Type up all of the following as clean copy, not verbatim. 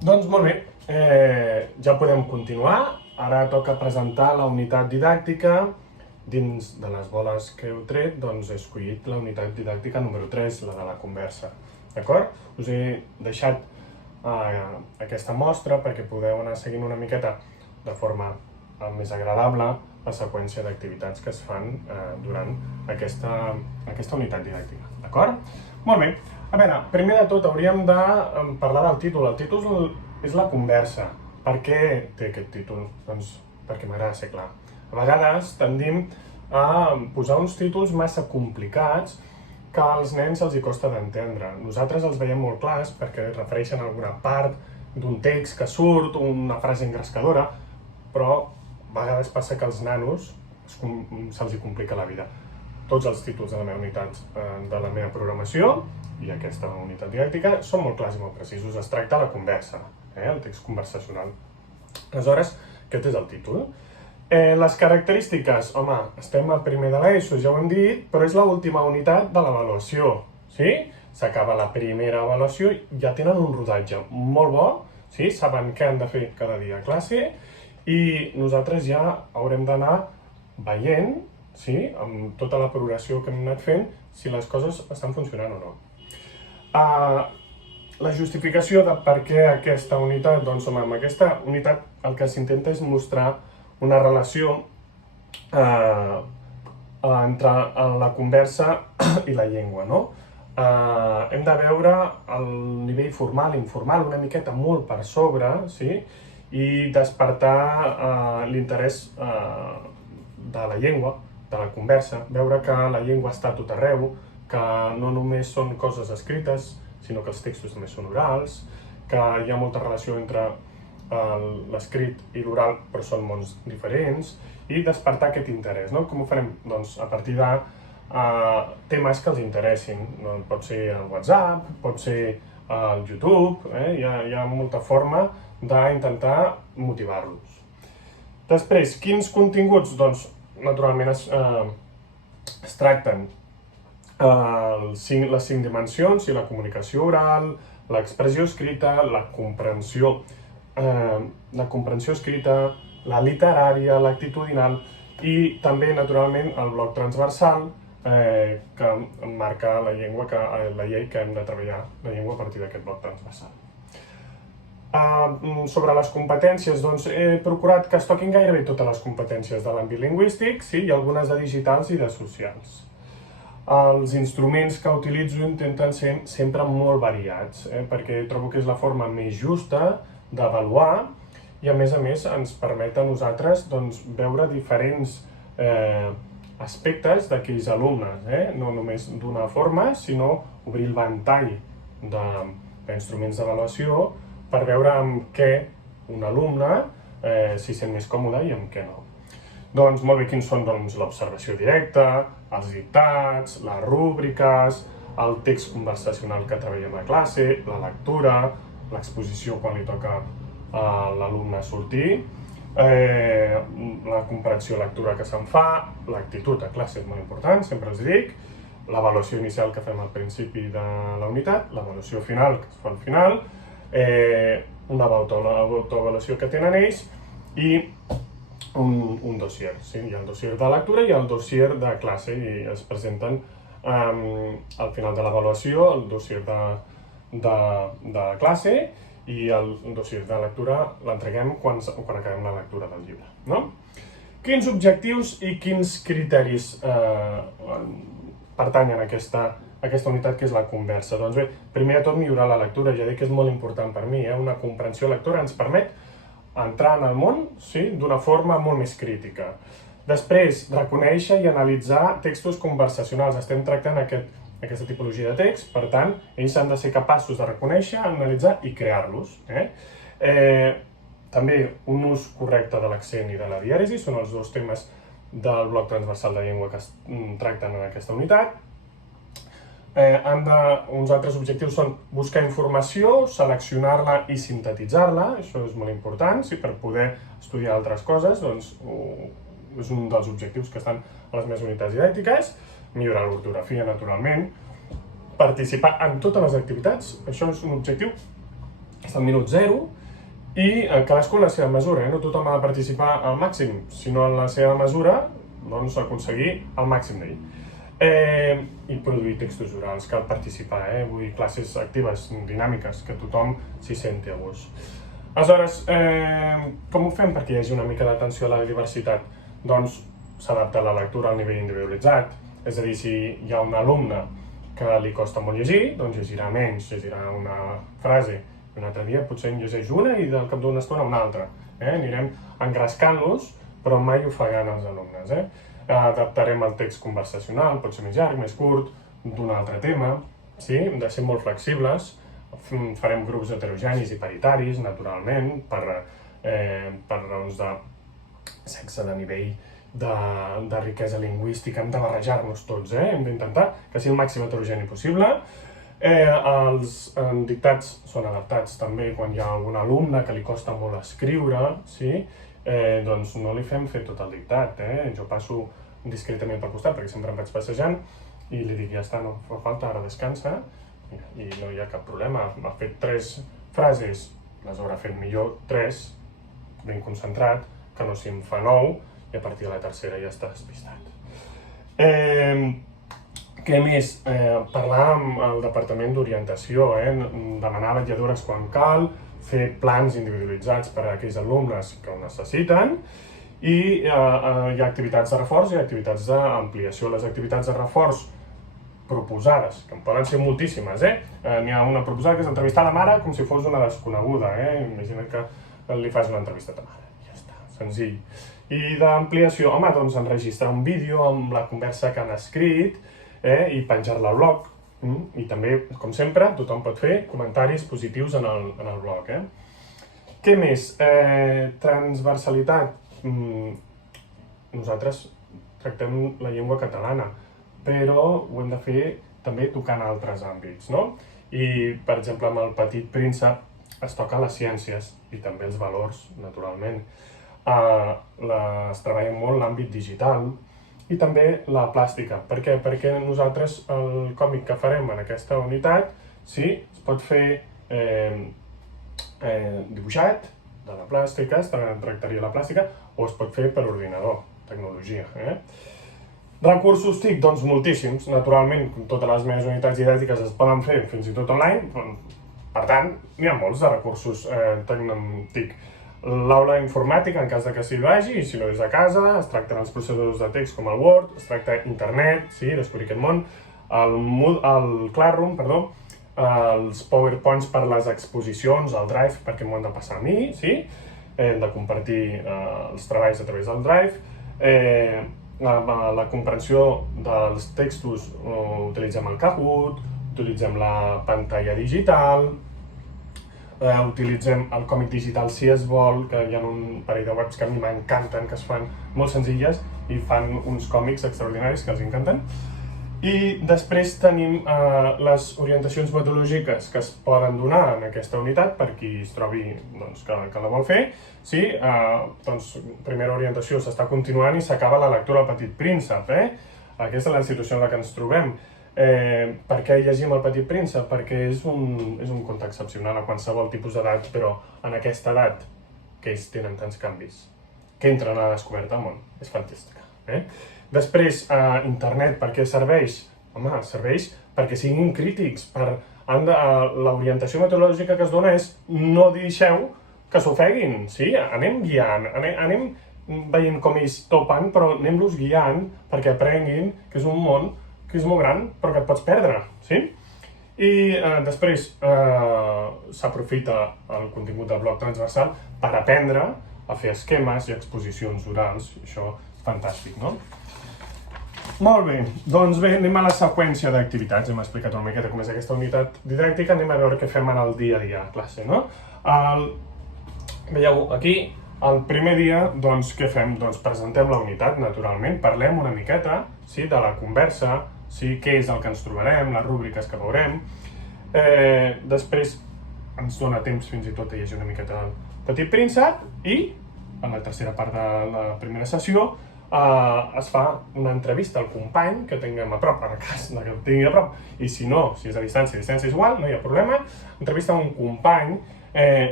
Doncs molt bé, ja podem continuar. Ara toca presentar la unitat didàctica. Dins de les boles que heu tret, doncs he escollit la unitat didàctica número 3, la de la conversa. D'acord? Us he deixat aquesta mostra perquè podeu anar seguint una miqueta de forma més agradable la seqüència d'activitats que es fan durant aquesta unitat didàctica. D'acord? Molt bé. A veure, primer de tot hauríem de parlar del títol. El títol és la conversa. Per què té aquest títol? Doncs perquè m'agrada ser clar. A vegades tendim a posar uns títols massa complicats que als nens els hi costa d'entendre. Nosaltres els veiem molt clars perquè refereixen a alguna part d'un text que surt, una frase engrescadora, però a vegades passa que als nanos se'ls hi complica la vida. Tots els títols de la meva unitat, de la meva programació i aquesta unitat didàctica són molt clars i molt precisos. Es tracta de la conversa, el text conversacional. Aleshores, aquest és el títol. Les característiques, home, estem a primer de l'ESO, ja ho hem dit, però és l'última unitat de l'avaluació, sí? S'acaba la primera avaluació i ja tenen un rodatge molt bo, sí? Saben què han de fer cada dia a classe i nosaltres ja haurem d'anar veient, sí? Amb tota la progressió que hem anat fent, si les coses estan funcionant o no. La justificació de per què aquesta unitat, doncs home, amb aquesta unitat el que s'intenta és mostrar una relació entre la conversa i la llengua, no? Hem de veure el nivell formal i informal una miqueta molt per sobre, sí? I despertar l'interès de la llengua, de la conversa, veure que la llengua està a tot arreu, que no només són coses escrites, sinó que els textos també són orals, que hi ha molta relació entre l'escrit i l'oral, però són mons diferents, i despertar aquest interès, no? Com ho farem? Doncs a partir de temes que els interessin. Pot ser el WhatsApp, pot ser el YouTube, hi ha molta forma d'intentar motivar-los. Després, quins continguts? Doncs, naturalment, es tracten les 5 dimensions, la comunicació oral, l'expressió escrita, la comprensió escrita, la literària, l'actitudinal i també, naturalment, el bloc transversal que marca la llei que hem de treballar la llengua a partir d'aquest bloc transversal. Sobre les competències, doncs he procurat que es toquin gairebé totes les competències de l'àmbit lingüístic, sí, i algunes de digitals i de socials. Els instruments que utilitzo intenten ser sempre molt variats, perquè trobo que és la forma més justa d'avaluar i a més ens permet a nosaltres veure diferents aspectes d'aquells alumnes, no només d'una forma, sinó obrir el ventall d'instruments d'avaluació per veure amb què un alumne s'hi sent més còmode i amb què no. Doncs molt bé, quins són l'observació directa, els dictats, les rúbriques, el text conversacional que treballem a classe, la lectura, l'exposició quan li toca a l'alumne sortir, la comprensió lectura que se'n fa, l'actitud a classe és molt important, sempre els dic, l'avaluació inicial que fem al principi de la unitat, l'avaluació final que es fa al final, una autoavaluació que tenen ells i un dossier. Hi ha el dossier de lectura i el dossier de classe i es presenten al final de l'avaluació el dossier de classe i el dossier de lectura l'entreguem quan acabem la lectura del llibre. Quins objectius i quins criteris pertanyen a aquesta unitat que és la conversa? Doncs bé, primer de tot millorar la lectura, ja dic que és molt important per mi, una comprensió lectora ens permet entrar en el món d'una forma molt més crítica. Després, reconèixer i analitzar textos conversacionals. Estem tractant aquesta tipologia de text, per tant, ells han de ser capaços de reconèixer, analitzar i crear-los. També un ús correcte de l'accent i de la dièresi són els dos temes del bloc transversal de llengua que es tracten en aquesta unitat. Uns altres objectius són buscar informació, seleccionar-la i sintetitzar-la, això és molt important, per poder estudiar altres coses, doncs és un dels objectius que estan a les meves unitats didàctiques, millorar l'ortografia, naturalment, participar en totes les activitats, això és un objectiu és el minut 0, i cadascú en la seva mesura, no tothom ha de participar al màxim, sinó en la seva mesura doncs, aconseguir el màxim d'ell. I produir textos orals, cal participar, vull dir, classes actives, dinàmiques, que tothom s'hi senti a gust. Aleshores, com ho fem perquè hi hagi una mica d'atenció a la diversitat? Doncs s'adapta la lectura al nivell individualitzat, és a dir, si hi ha un alumne que li costa molt llegir, doncs llegirà menys, llegirà una frase, i un altre dia potser en llegeix una i del cap d'una estona una altra. Anirem engrescant-los, però mai ofegant els alumnes. Adaptarem el text conversacional, pot ser més llarg, més curt, d'un altre tema, sí? Hem de ser molt flexibles, farem grups heterogenis i paritaris, naturalment, per raons de sexe, de nivell, de riquesa lingüística, hem de barrejar-nos tots, hem d'intentar que sigui el màxim heterogeni possible. Els dictats són adaptats també quan hi ha algun alumne que li costa molt escriure, sí? Doncs no li fem fer tot el dictat, jo passo discretament pel costat perquè sempre em vaig passejant i li dic ja està, no fa falta, ara descansa i no hi ha cap problema, ha fet 3 frases, les haurà fet millor 3, ben concentrat, que no si en fa 9 i a partir de la tercera ja està despistat. Què més? Parlar amb el departament d'orientació, demanar vetlladores quan cal, fer plans individualitzats per a aquells alumnes que ho necessiten i hi ha activitats de reforç i activitats d'ampliació. Les activitats de reforç proposades, que en poden ser moltíssimes, n'hi ha una proposada que és entrevistar la mare com si fos una desconeguda, imagina't que li fas una entrevista a ta mare, ja està, senzill. I d'ampliació, home, doncs enregistrar un vídeo amb la conversa que han escrit i penjar-la al blog. I també, com sempre, tothom pot fer comentaris positius en el blog. Què més? Transversalitat. Nosaltres tractem la llengua catalana, però ho hem de fer també tocant altres àmbits, no? I, per exemple, amb el Petit Príncep es toca les ciències i també els valors, naturalment. Es treballa molt l'àmbit digital i també la plàstica. Per què? Perquè nosaltres el còmic que farem en aquesta unitat, sí, es pot fer dibuixat de la plàstica, es tractaria la plàstica, o es pot fer per ordinador, tecnologia. Recursos TIC, doncs moltíssims. Naturalment, totes les meves unitats didàctiques es poden fer fins i tot online, per tant, n'hi ha molts de recursos TIC. L'aula informàtica, en cas que s'hi vagi, i si no és a casa, es tracten els processadors de text com el Word, es tracta internet, sí, descobrir aquest món, el Classroom, els PowerPoints per les exposicions, el Drive, perquè m'ho han de passar a mi, sí, hem de compartir els treballs a través del Drive, la comprensió dels textos utilitzem el Kahoot, utilitzem la pantalla digital, utilitzem el còmic digital si es vol, que hi ha un parell de webs que a mi m'encanten, que es fan molt senzilles i fan uns còmics extraordinaris que els encanten. I després tenim les orientacions metodològiques que es poden donar en aquesta unitat per qui es trobi que la vol fer. Sí, doncs primera orientació s'està continuant i s'acaba la lectura del Petit Príncep. Aquesta és la situació en la que ens trobem. Per què llegim el Petit Príncep? Perquè és un conte excepcional a qualsevol tipus d'edat, però en aquesta edat, que ells tenen tants canvis, que entren a la descoberta del món, és fantàstica. Després, internet, per què serveix? Home, serveix perquè siguin crítics. L'orientació metodològica que es dona és no deixeu que s'ofeguin, sí? Anem guiant, anem veient com ells topen, però anem-los guiant perquè aprenguin que és un món que és molt gran, però que et pots perdre, sí? I després s'aprofita el contingut del bloc transversal per aprendre a fer esquemes i exposicions orals, i això és fantàstic, no? Molt bé, doncs bé, anem a la seqüència d'activitats, hem explicat una miqueta com és aquesta unitat didàctica, anem a veure què fem en el dia a dia a classe, no? Veieu, aquí, el primer dia, doncs, què fem? Doncs presentem la unitat, naturalment, parlem una miqueta, sí, de la conversa, sí, què és el que ens trobarem, les rúbriques que veurem. Després ens dona temps fins i tot a llegir una miqueta el Petit Príncep i, en la tercera part de la primera sessió, es fa una entrevista al company que tinguem a prop, en el cas que el tingui a prop, i si no, si és a distància és igual, no hi ha problema, entrevista a un company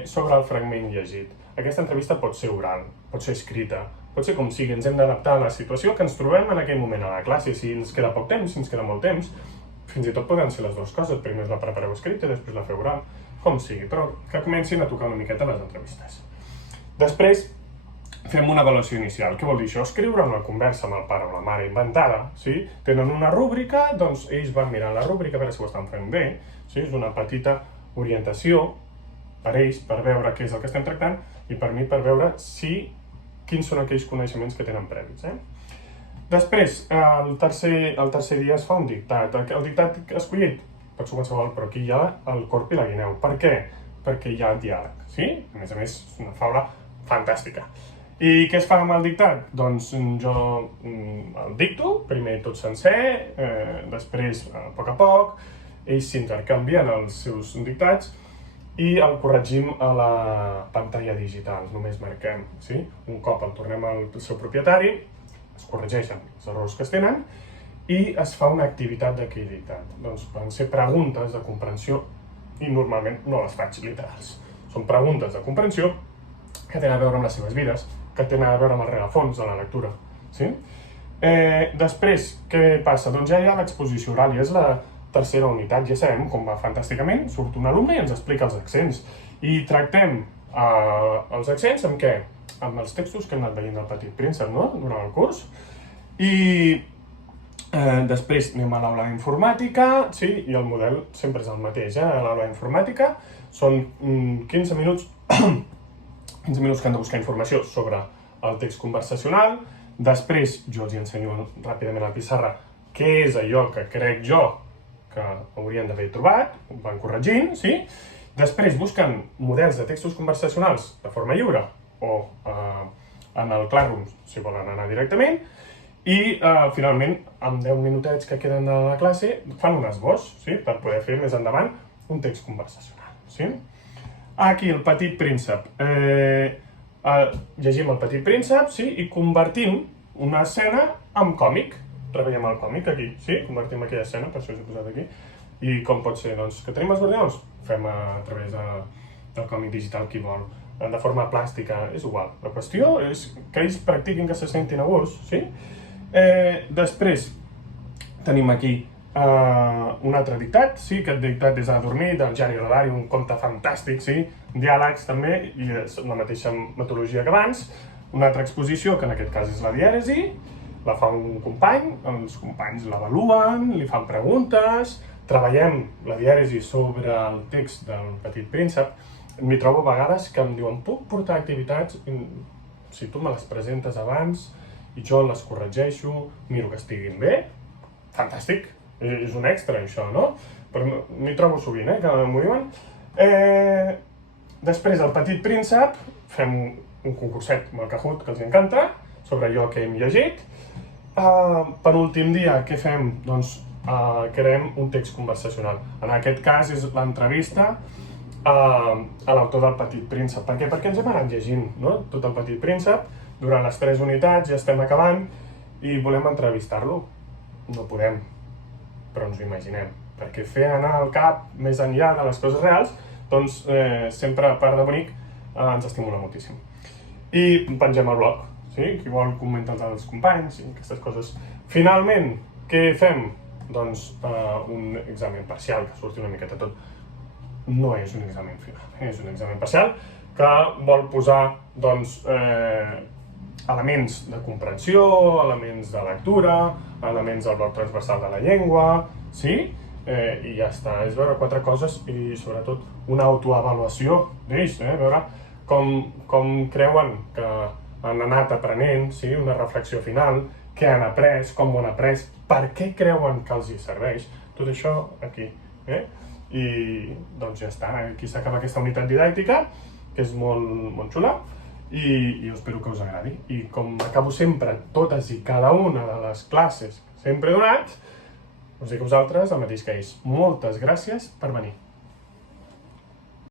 sobre el fragment llegit. Aquesta entrevista pot ser oral, pot ser escrita, pot ser com sigui, ens hem d'adaptar a la situació que ens trobem en aquell moment a la classe. Si ens queda poc temps, si ens queda molt temps, fins i tot poden ser les dues coses. Primer la prepareu escrita i després la feu oral, com sigui, però que comencin a tocar una miqueta les entrevistes. Després, fem una avaluació inicial. Què vol dir això? Escriure una conversa amb el pare o la mare inventada, sí? Tenen una rúbrica, doncs ells van mirant la rúbrica a veure si ho estan fent bé, sí? És una petita orientació per ells, per veure què és el que estem tractant i per mi per veure quins són aquells coneixements que tenen previs. Després, el tercer dia es fa un dictat. El dictat escollit pot ser qualsevol, però aquí hi ha el corp i la guineu. Per què? Perquè hi ha diàleg, sí? A més, és una faula fantàstica. I què es fa amb el dictat? Doncs jo el dicto, primer tot sencer, després a poc, ells s'intercanvien els seus dictats i el corregim a la pantalla digital, només marquem, sí? Un cop el tornem al seu propietari, es corregeixen els errors que es tenen i es fa una activitat d'aquell dictat. Doncs poden ser preguntes de comprensió i normalment no les faig literals. Són preguntes de comprensió que tenen a veure amb les seves vides, que tenen a veure amb el rerefons de la lectura. Sí? Després, què passa? Doncs ja hi ha l'exposició oral i és la tercera unitat, ja sabem com va fantàsticament, surt un alumne i ens explica els accents. I tractem els accents amb què? Amb els textos que hem anat veient del Petit Príncep, no? Durant el curs. I després anem a l'aula d'informàtica, sí? I el model sempre és el mateix, a l'aula d'informàtica. Són 15 minuts que han de buscar informació sobre el text conversacional. Després jo els ensenyo ràpidament a la pissarra què és allò que crec jo que haurien d'haver trobat, ho van corregint, sí? Després busquen models de textos conversacionals de forma lliure o en el Classroom, si volen anar directament, i finalment, amb 10 minutets que queden a la classe, fan un esbós, sí? Per poder fer més endavant un text conversacional, sí? Aquí, el Petit Príncep. Llegim el Petit Príncep, sí? I convertim una escena en còmic. Reveiem el còmic aquí, sí? Convertim aquella escena, per això us he posat aquí. I com pot ser? Doncs que tenim els ordinadors? Fem a través del còmic digital qui vol. De forma plàstica, és igual. La qüestió és que ells practiquin, que se sentin a gust, sí? Després tenim aquí un altre dictat, sí? Aquest dictat és a dormir, del Gianni Rodari, un conte fantàstic, sí? Diàlegs també, i és la mateixa metodologia que abans. Una altra exposició, que en aquest cas és la dièresi, la fa un company, els companys l'avaluen, li fan preguntes, treballem la dièresi sobre el text del Petit Príncep. M'hi trobo a vegades que em diuen puc portar activitats si tu me les presentes abans i jo les corregeixo, miro que estiguin bé, fantàstic, és un extra això, no? Però m'hi trobo sovint, que m'ho diuen. Després, el Petit Príncep, fem un concurset amb el Kahoot, que els encanta, sobre allò que hem llegit. Per últim dia, què fem? Doncs creem un text conversacional. En aquest cas és l'entrevista a l'autor del Petit Príncep. Per què? Perquè ens hem anat llegint, no? Tot el Petit Príncep, durant les 3 unitats, ja estem acabant i volem entrevistar-lo. No podem, però ens ho imaginem. Perquè fer anar al cap més enllà de les coses reals, doncs sempre, a part de bonic, ens estimula moltíssim. I pengem al blog. Sí? Qui vol comentar als companys i aquestes coses. Finalment, què fem? Doncs un examen parcial, que surti una miqueta tot. No és un examen final, és un examen parcial que vol posar doncs, elements de comprensió, elements de lectura, elements del bloc transversal de la llengua, sí? I ja està, és veure 4 coses i sobretot una autoavaluació d'ells, veure com creuen que han anat aprenent, sí? Una reflexió final, què han après, com ho han après, per què creuen que els hi serveix, tot això aquí. I doncs ja està, aquí s'acaba aquesta unitat didàctica, que és molt xula, i jo espero que us agradi. I com acabo sempre totes i cada una de les classes sempre donat, us dic a vosaltres el mateix que ells. Moltes gràcies per venir.